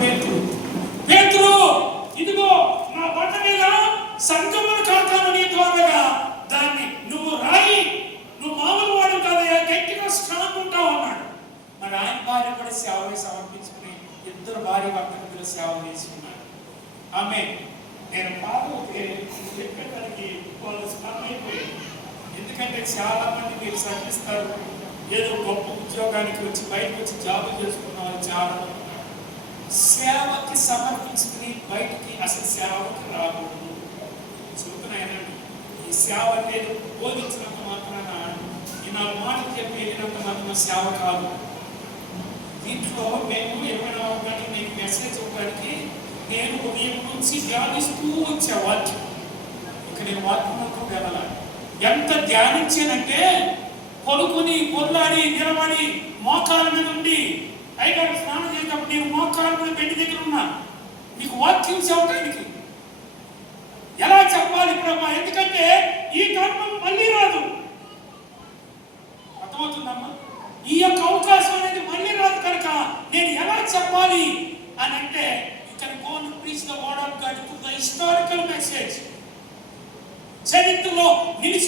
పేతురు, పేతురు ఇదిగో నా బండ మీద సంగమును కడతాను నీ ద్వారా, దాన్ని నువ్వు రాయి, నువ్వు మామూలు వాడు కాదయ్యా, గట్టిగా స్ట్రాంగ్ ఉంటావు అన్నాడు. మరి ఆయన భార్య కూడా సేవలు సమర్పించుకుని ఇద్దరు భార్య భర్తలు సేవలు చేసుకున్నారు. ఆమె నేను పాపకి చెప్పేదానికి వాళ్ళు స్పందన అయిపోయాయి. ఎందుకంటే చాలా మంది మీరు సర్విస్తారు, ఏదో గొప్ప ఉద్యోగానికి వచ్చి బయటకు వచ్చి జాబులు చేసుకున్న వాళ్ళు చాలా మంది సేవకి సమర్పించుకుని బయటికి అసలు సేవకి రాకూడదు. చెబుతున్నాయనండి, ఈ సేవ అనేది బోధించినంత మాత్రాన ఈ నా మాటలు చెప్పి వెళ్ళినంత మాత్రం సేవ కాదు. దీంట్లో మేము ఏమైనా కానీ మీకు మెసేజ్ ఇవ్వడానికి నేను ఉదయం నుంచి ధ్యానిస్తూ వచ్చే వాక్యం, ఇక నేను వాక్యంతో వెళ్ళాలి. ఎంత ధ్యానించానంటే పలుకుని పొల్లాడి నిలబడి మోకాల మీద ఉండి అయ్యగారు స్నానం చేసినప్పుడు నేను మోకాల మీద బెడ్ దగ్గర ఉన్నా. నీకు వాక్యం చెప్పడానికి ఎలా చెప్పాలి ప్రభా? ఎందుకంటే ఈ కర్మం మళ్ళీ రాదు. అర్థమవుతుందమ్మా? ఈ యొక్క అవకాశం అనేది మళ్ళీ రాదు కనుక నేను ఎలా చెప్పాలి అని అంటే you can go to preach the word of God to the historical message. చరిత్రలో నిలిచి